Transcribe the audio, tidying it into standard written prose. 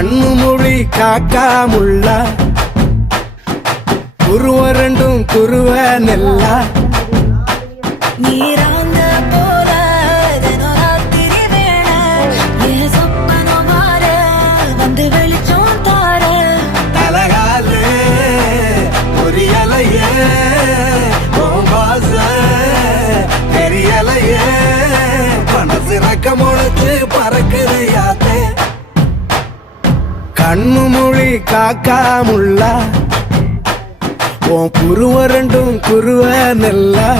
கண்ணு மொழி காக்கா முள்ளா குருவ ரெண்டும் குருவ நெல்லா நீராங்க போல தினராத்திரி வேண என் சொப்பனம் மாற வந்து வெளிச்சம் தார தலகாலே பொரியலையே பாச தெரியலையே மனசு ரக்க முளைச்சு பறக்குது யாத்தே கண்ணு மொழி காக்கா முள்ளா உன் குருவ ரெண்டும் குருவ நெல்லா